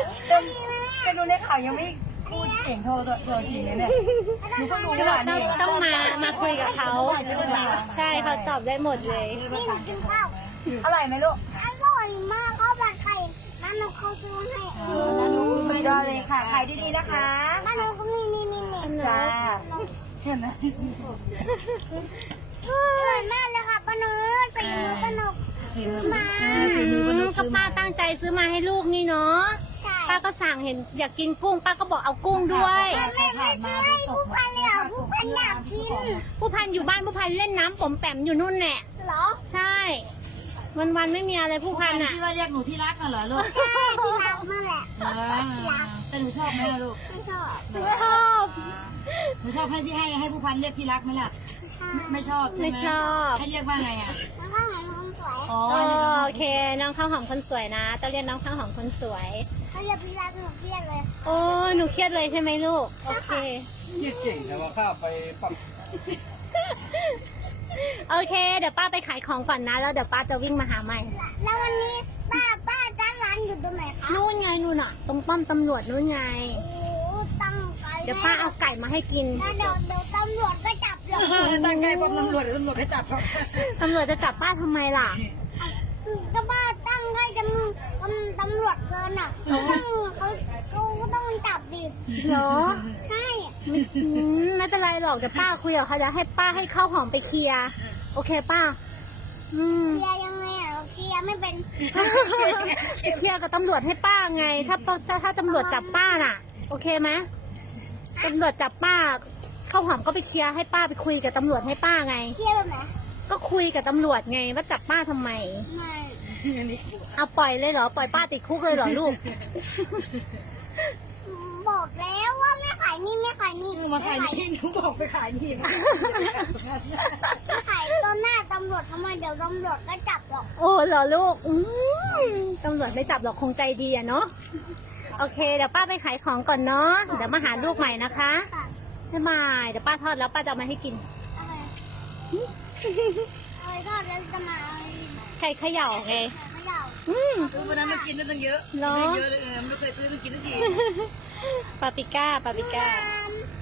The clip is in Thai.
เป็นดูในข่าวยังไม่พูดเก่งโทรตัวจริงเลยเนี่ยหนูก็รู้ว่านี่ต้องมาคุยกับเขาใช่เขาตอบได้หมดเลยนี่หนูกินข้าวอร่อยไหมลูกอร่อยมากข้าวผัดไข่น้าหนูเขาซื้อให้สุดยอดเลยค่ะขายดีๆนะคะน้าหนูก็นี่จ้าเห็นไหมสวยมากเลยค่ะป้าหนูสีมือป้าหนูซื้อมาก็ป้าตั้งใจซื้อมาให้ลูกนี่เนาะใช่ป้าก็สั่งเห็นอยากกินกุ้งป้าก็บอกเอากุ้งด้วยไม่ซื้อให้ผู้พันเลยเหรอผู้พันอยากกินผู้พันอยู่บ้านผู้พันเล่นน้ำผมแปมอยู่นู่นแหละเหรอใช่ วันไม่มีอะไรผู้พันอ่ะที่ว่าเรียกหนูที่รักน่ะเหรอลูกใช่พี่รักนั่นแหละแต่หนูชอบไหมล่ะลูกไม่ชอบชอบหนูชอบให้พี่ให้ผู้พันเรียกที่รักไหมล่ะไม่ชอบใช่ไหมไม่ชอบให้เรียกว่าไงอ่ะแล้วก็เหมือนคนสวยอ๋อโอเค น้องข้าวหอมคนสวยนะต้องเรียกน้องข้าวหอมคนสวยเขาเรียกพี่รักหนูเรียกเลยโอ้หนูเครียดเลยใช่ไหมลูก โอเคยี่เจ๋งแต่ว่าข้าไปปั๊มโอเค เดี๋ยวป้าไปขายของก่อนนะ แล้วเดี๋ยวป้าจะวิ่งมาหาใหม่แล้ววันนี้ป้าจ้างร้านอยู่ตรงไหนคะนู่นไงนู่นอ่ะ ตรงป้อมตำรวจนู่นไงโอ้ตั้งใจเดี๋ยวป้าเอาไก่มาให้กินแล้วเดี๋ยวตำรวจก็จับเราตั้งใจพบตำรวจเดี๋ยวตำรวจให้จับเขาตำรวจจะจับป้าทำไมล่ะก็ป้าตั้งให้ตำรวจเกินอ่ะเขาก็ต้องจับดิเหรอใช่ไม่เป็นไรหรอกเดี๋ยวป้าคุยกับเขาจะให้ป้าให้ข้าวหอมไปเคลียร์โอเคป้าเคลียร์ยังไงอ่ะเราเคลียร์ไม่เป็นไปเคลียร์กับตำรวจให้ป้าไง ถ้าตำรวจจับป้าน่ะ โอเคไหมตำรวจจับป้าข้าวหอมก็ไปเคลียร์ให้ป้าไปคุยกับตำรวจให้ป้าไงเคลียร์แบบไหนก็คุยกับตำรวจไงว่าจับป้าทำไมไม่เอาปล่อยเลยเหรอปล่อยป้าติดคุกเลยเหรอลูกบอกแล้วว่าไม่ขายนี่ไม่ขายนี่มาขายนี่หนูบอกไปขายนี่ไม่ขายต้นหน้าตำรวจทำไมเดี๋ยวตำรวจก็จับหรอกโอ้เหรอลูกตำรวจไม่จับหรอกคงใจดีอะเนาะโอเคเดี๋ยวป้าไปขายของก่อนเนาะเดี๋ยวมาหาลูกใหม่นะคะค่ะบ๊ายบายเดี๋ยวป้าทอดแล้วป้าจะเอามาให้กินอะไรอะไรทอดแล้วจะมาเอาไข่เขย่าไงเขย่าวันนั้นมากินได้ตั้งเยอะเนาะเยอะเลยไม่เคยซื้อมากินทันทีปาปริก้าบ๊ายบาย